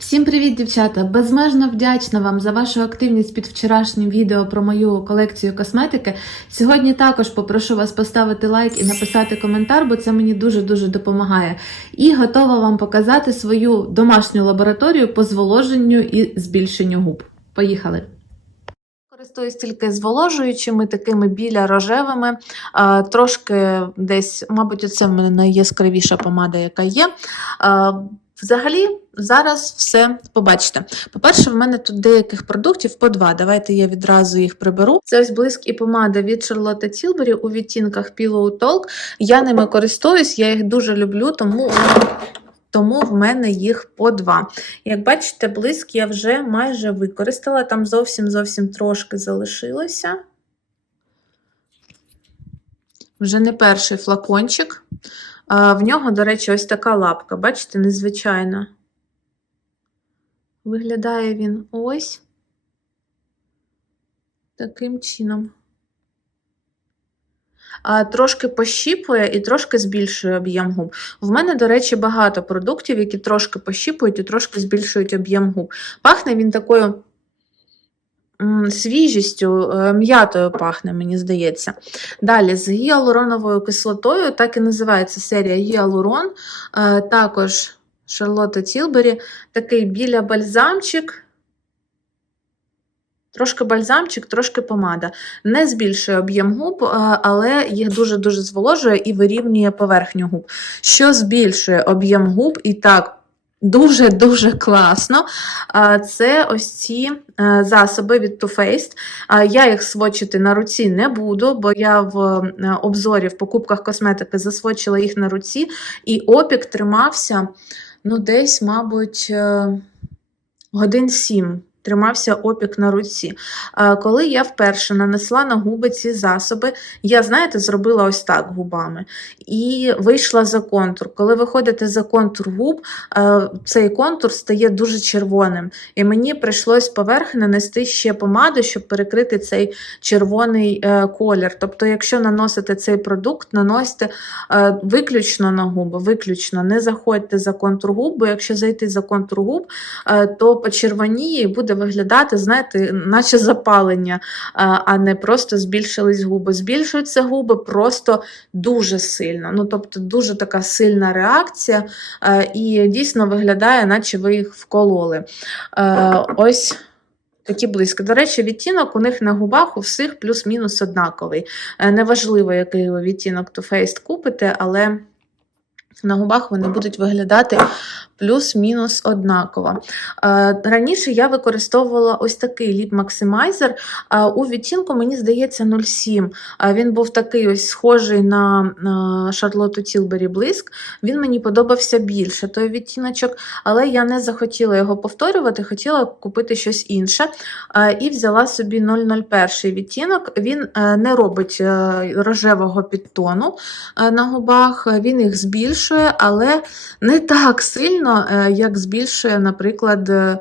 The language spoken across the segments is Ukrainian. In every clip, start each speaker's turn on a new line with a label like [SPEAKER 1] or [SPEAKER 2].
[SPEAKER 1] Всім привіт, дівчата! Безмежно вдячна вам за вашу активність під вчорашнім відео про мою колекцію косметики. Сьогодні також попрошу вас поставити лайк і написати коментар, бо це мені дуже-дуже допомагає. І готова вам показати свою домашню лабораторію по зволоженню і збільшенню губ. Поїхали! Користуюсь тільки зволожуючими, такими біля рожевими, трошки десь, мабуть, мене найяскравіша помада, яка є. Взагалі, зараз все побачите. По-перше, в мене тут деяких продуктів по два. Давайте я відразу їх приберу. Це ось блиск і помада від Charlotte Tilbury у відтінках Pillow Talk. Я ними користуюсь, я їх дуже люблю, тому. Тому в мене їх по два. Як бачите, блиск я вже майже використала, там зовсім-зовсім трошки залишилося. Вже не перший флакончик. В нього, до речі, ось така лапка, бачите, незвичайна. Виглядає він ось таким чином. Трошки пощіпує і трошки збільшує об'єм губ. В мене, до речі, багато продуктів, які трошки пощіпують і трошки збільшують об'єм губ. Пахне він такою свіжістю, е, м'ятою пахне, мені здається. Далі з гіалуроновою кислотою, так і називається серія гіалурон. Е, Також Шарлотта Тілбері, такий біля бальзамчик. Трошки бальзамчик, трошки помада. Не збільшує об'єм губ, е, але їх дуже-дуже зволожує і вирівнює поверхню губ. Що збільшує об'єм губ, і так дуже-дуже класно. Це ось ці е, засоби від Too Faced. Я їх свочити на руці не буду, бо я в е, обзорі в покупках косметики засвочила їх на руці, і опік тримався ну, десь, мабуть, е, годин 7. Тримався опік на руці. Коли я вперше нанесла на губи ці засоби, я, знаєте, зробила ось так губами і вийшла за контур. Коли виходите за контур губ, цей контур стає дуже червоним. І мені прийшлось поверх нанести ще помаду, щоб перекрити цей червоний е, колір. Тобто, якщо наносите цей продукт, наносите е, виключно на губи, виключно не заходьте за контур губ, бо якщо зайти за контур губ, е, то почервоніє і буде виглядати, знаєте, наче запалення, е, а не просто збільшились губи. Збільшуються губи просто дуже сильно. Ну, тобто, дуже така сильна реакція, е, і дійсно виглядає, наче ви їх вкололи. Е, Ось. Такі близько. До речі, відтінок у них на губах у всіх плюс-мінус однаковий. Неважливо, який ви відтінок Too Faced купите, але на губах вони будуть виглядати плюс-мінус однаково. Е, Раніше я використовувала ось такий ліп максимайзер. У відтінку, мені здається, 0,7. Е, Він був такий ось схожий на Шарлоту Тілбері Блиск. Він мені подобався більше, той відтіночок, але я не захотіла його повторювати, хотіла купити щось інше. І взяла собі 001 відтінок. Він е, не робить е, рожевого підтону на губах, він їх збільшує, але не так сильно, е, як збільшує, наприклад, е,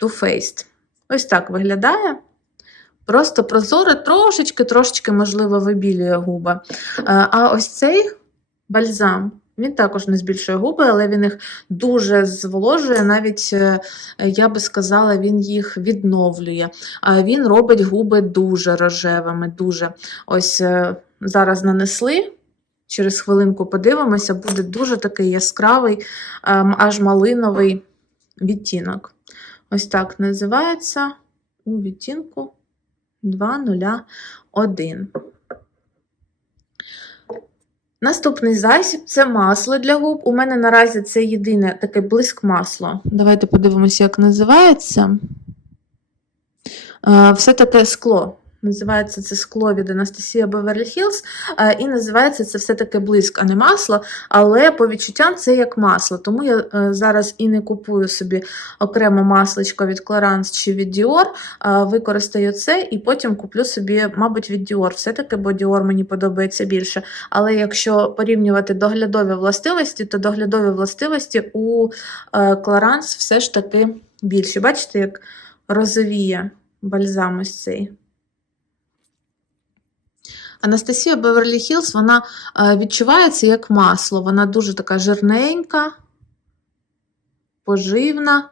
[SPEAKER 1] Too Faced. Ось так виглядає. Просто прозоре, трошечки, трошечки, можливо, вибілює губи. Е, А ось цей бальзам. Він також не збільшує губи, але він їх дуже зволожує, навіть, я би сказала, він їх відновлює. Він робить губи дуже рожевими, дуже. Ось зараз нанесли, через хвилинку подивимося, буде дуже такий яскравий, ем, аж малиновий відтінок. Ось так називається у відтінку 201. Наступний засіб це масло для губ. У мене наразі це єдине таке блиск масло. Давайте подивимося, як називається. Е, Все таке скло. Називається це скло від Анастасія Beverly Hills, е, і називається це все-таки блиск, а не масло. Але по відчуттям це як масло. Тому я е, зараз і не купую собі окремо масличко від Clarins чи від Dior. е, Використаю це і потім куплю собі, мабуть, від Dior. Все-таки, бо Dior мені подобається більше. Але якщо порівнювати доглядові властивості, то доглядові властивості у Clarins все ж таки більші. Бачите, як розовіє бальзам ось цей. Анастасія Беверлі Хілс, вона е, відчувається як масло. Вона дуже така жирненька, поживна.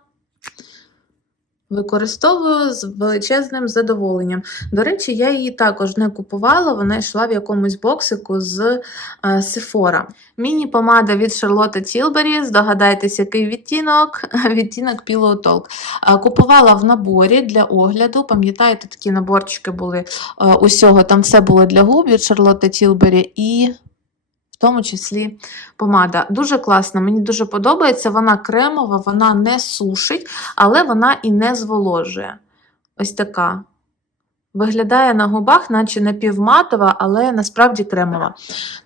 [SPEAKER 1] Використовую з величезним задоволенням. До речі, я її також не купувала, вона йшла в якомусь боксику з е, Sephora. Міні-помада від Charlotte Tilbury, здогадайтесь, який відтінок, відтінок Pillow Talk. Е, Купувала в наборі для огляду, пам'ятаєте, такі наборчики були е, усього, там все було для губ від Charlotte Tilbury і в тому числі помада. Дуже класна, мені дуже подобається, вона кремова, вона не сушить, але вона і не зволожує. Ось така. Виглядає на губах, наче напівматова, але насправді кремова.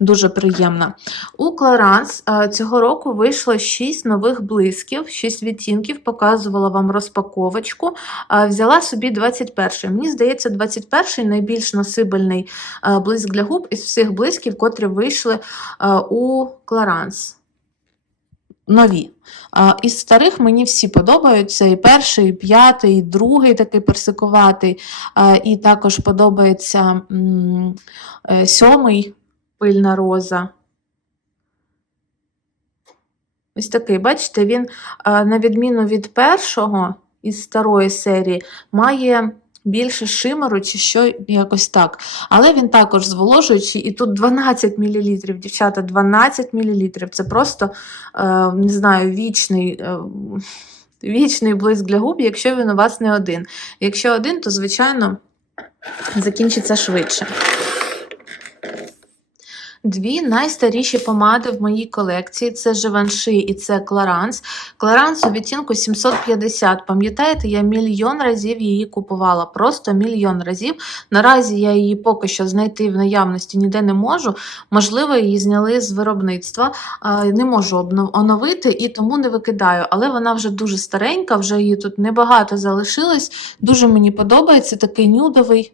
[SPEAKER 1] Дуже приємна. У Clarins е, цього року вийшло 6 нових блисків, 6 відтінків, показувала вам розпаковочку. Е, Взяла собі 21 Мені здається, 21 найбільш носибельний е, блиск для губ із всіх блисків, котрі вийшли у Clarins. Нові. Із старих мені всі подобаються. І перший, і п'ятий, і другий такий персикуватий. І також подобається м, е, сьомий пильна роза. Ось такий, бачите, він, на відміну від першого із старої серії, має більше шимеру чи що якось так. Але він також зволожуючий, і тут 12 мл, дівчата, 12 мл. Це просто, е, не знаю, вічний. е, Вічний блиск для губ, якщо він у вас не один. Якщо один, то, звичайно, закінчиться швидше. Дві найстаріші помади в моїй колекції це Givenchy і це Clarins. Clarins у відтінку 750. Пам'ятаєте, я мільйон разів її купувала, просто мільйон разів. Наразі я її поки що знайти в наявності ніде не можу. Можливо, її зняли з виробництва. Не можу оновити і тому не викидаю. Але вона вже дуже старенька, вже її тут небагато залишилось. Дуже мені подобається такий нюдовий.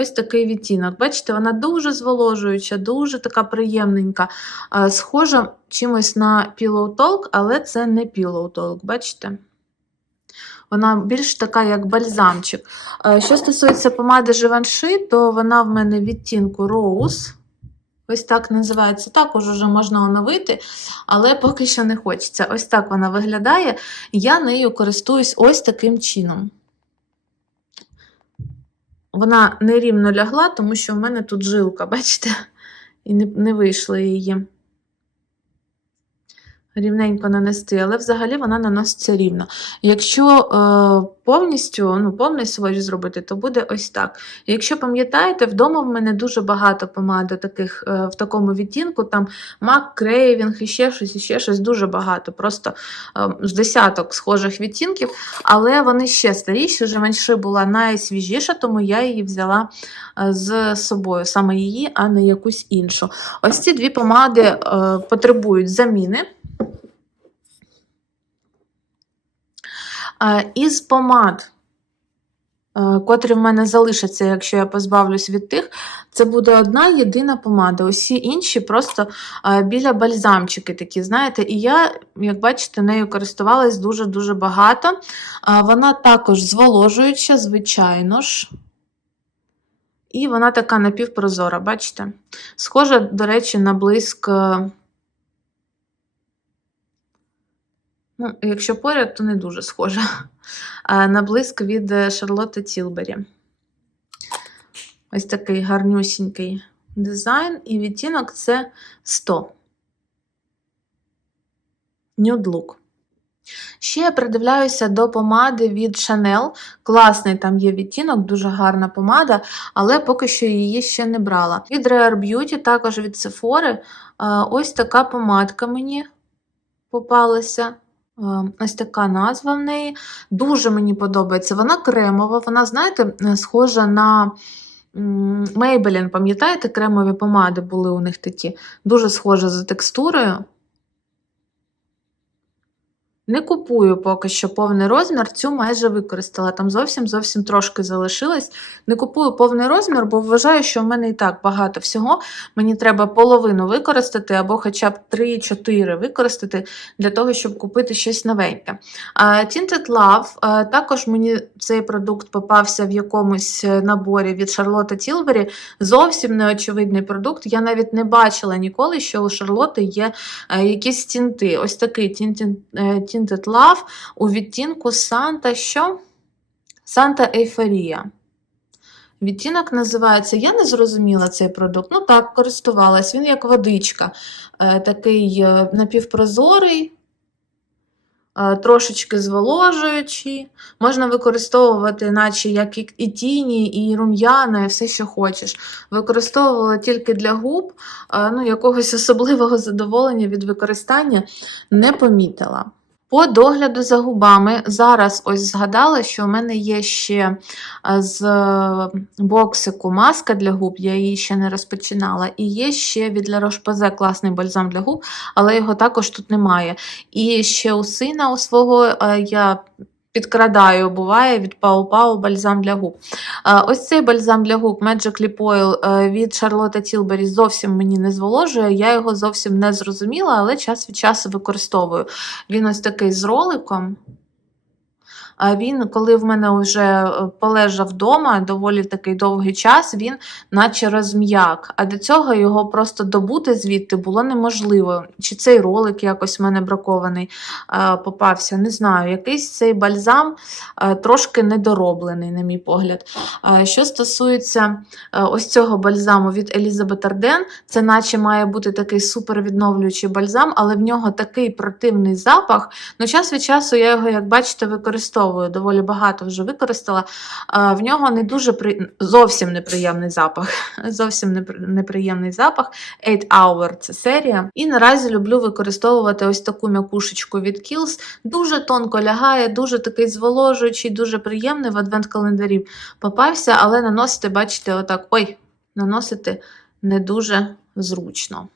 [SPEAKER 1] Ось такий відтінок. Бачите, вона дуже зволожуюча, дуже така приємненька. Схожа чимось на Pillow Talk, але це не Pillow Talk, бачите? Вона більш така, як бальзамчик. Що стосується помади Givenchy, то вона в мене відтінку Rose. Ось так називається. Також вже можна оновити, але поки що не хочеться. Ось так вона виглядає. Я нею користуюсь ось таким чином. Вона нерівно лягла, тому що в мене тут жилка, бачите? І не, не вийшло її рівненько нанести, але взагалі вона наноситься рівно. Якщо е, повністю, ну, повний сводч зробити, то буде ось так. Якщо пам'ятаєте, вдома в мене дуже багато помади таких е, в такому відтінку, там MAC, Craving, і ще щось, і ще щось, дуже багато, просто е, з десяток схожих відтінків, але вони ще старіші, Givenchy була найсвіжіша, тому я її взяла е, з собою, саме її, а не якусь іншу. Ось ці дві помади е, потребують заміни. Із помад, е, котрі в мене залишаться, якщо я позбавлюсь від тих, це буде одна єдина помада. Усі інші просто е, біля бальзамчики такі, знаєте, і я, як бачите, нею користувалась дуже-дуже багато. Е, Вона також зволожуюча, звичайно ж. І вона така напівпрозора, бачите? Схожа, до речі, на блиск. е, Ну, якщо поряд, то не дуже схожа. На блиск від е, Charlotte Tilbury. Ось такий гарнюсінький дизайн, і відтінок це 100. Nude Look. Ще я придивляюся до помади від Chanel. Класний там є відтінок, дуже гарна помада, але поки що її ще не брала. Від Rare Beauty, також від Sephora, ось така помадка мені попалася. Е, Ось така назва в неї. Дуже мені подобається. Вона кремова, вона, знаєте, е, схожа на Maybelline, пам'ятаєте, кремові помади були у них такі. Дуже схожа за текстурою. Не купую поки що повний розмір, цю майже використала. Там зовсім зовсім трошки залишилось. Не купую повний розмір, бо вважаю, що в мене і так багато всього. Мені треба половину використати, або хоча б 3-4 використати для того, щоб купити щось новеньке. Tinted Love, також мені цей продукт попався в якомусь е, наборі від Charlotte Tilbury. Зовсім неочевидний продукт. Я навіть не бачила ніколи, що у Charlotte є е, якісь тінти. Ось такий Tinted, Tinted Love у відтінку Санта що? Санта Ейфорія. Відтінок називається. Я не зрозуміла цей продукт. Ну так, користувалась. Він як водичка. Е, такий е, напівпрозорий, е, трошечки зволожуючий. Можна використовувати, наче як і, тіні, і рум'яна, і все, що хочеш. Використовувала тільки для губ, ну, якогось особливого задоволення від використання не помітила. По догляду за губами зараз ось згадала, що в мене є ще е, з е, боксику маска для губ, я її ще не розпочинала. І є ще від La Roche-Posay класний бальзам для губ, але його також тут немає. І ще у сина у свого е, я підкрадаю, буває від Пау Пау бальзам для губ. Е, Ось цей бальзам для губ Magic Lip Oil е, від Charlotte Tilbury зовсім мені не зволожує. Я його зовсім не зрозуміла, але час від часу використовую. Він ось такий з роликом. Він, коли в мене вже е, полежав вдома доволі такий довгий час, він наче розм'як. А до цього його просто добути звідти було неможливо. Чи цей ролик якось в мене бракований е, попався, не знаю. Якийсь цей бальзам е, трошки недороблений, на мій погляд. Що стосується ось цього бальзаму від Елізабет Арден, це наче має бути такий супервідновлюючий бальзам, але в нього такий противний запах. Ну, час від часу я його, як бачите, використовую. Доволі багато вже використала. В нього не дуже при... зовсім неприємний запах. Зовсім непри- неприємний запах. 8 Hour це серія. І наразі люблю використовувати ось таку м'якушечку від Kiehl's. Дуже тонко лягає, дуже такий зволожуючий, дуже приємний. В адвент-календарі попався, але наносити, бачите, отак. Ой, наносити не дуже зручно.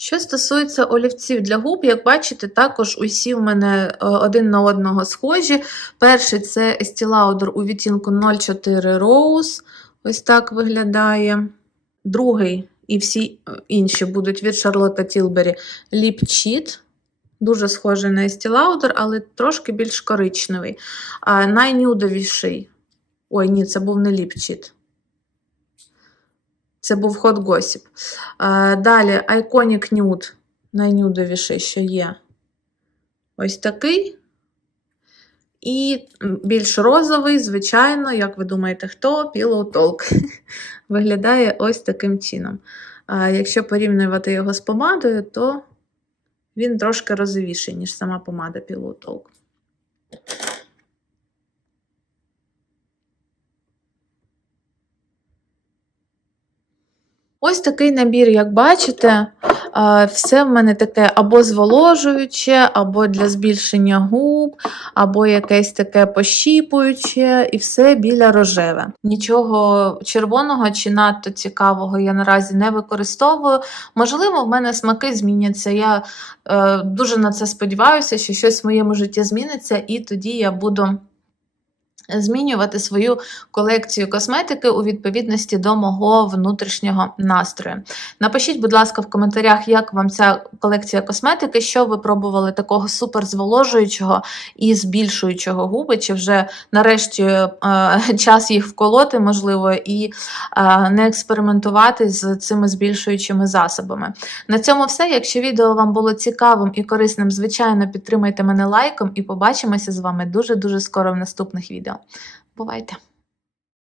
[SPEAKER 1] Що стосується олівців для губ, як бачите, також усі в мене е, один на одного схожі. Перший це Estee Lauder у відтінку 04 Rose. Ось так виглядає. Другий і всі е, інші будуть від Charlotte Tilbury Lip Cheat. Дуже схожий на Estee Lauder, але трошки більш коричневий. А найнюдовіший. Ой, ні, це був не Lip Cheat. Це був Hot Gossip. Далі Iconic Nude, найнюдовіший, що є. Ось такий. І більш розовий, звичайно, як ви думаєте, хто? Pillow Talk. Виглядає ось таким чином. Якщо порівнювати його з помадою, то він трошки розовіший, ніж сама помада Pillow Talk. Ось такий набір, як бачите, все в мене таке або зволожуюче, або для збільшення губ, або якесь таке пощіпуюче, і все біля рожеве. Нічого червоного чи надто цікавого я наразі не використовую. Можливо, в мене смаки зміняться. Я е, дуже на це сподіваюся, що щось в моєму житті зміниться, і тоді я буду змінювати свою колекцію косметики у відповідності до мого внутрішнього настрою. Напишіть, будь ласка, в коментарях, як вам ця колекція косметики, що ви пробували такого суперзволожуючого і збільшуючого губи, чи вже нарешті е, час їх вколоти, можливо, і е, не експериментувати з цими збільшуючими засобами. На цьому все. Якщо відео вам було цікавим і корисним, звичайно, підтримайте мене лайком і побачимося з вами дуже-дуже скоро в наступних відео. Бувайте!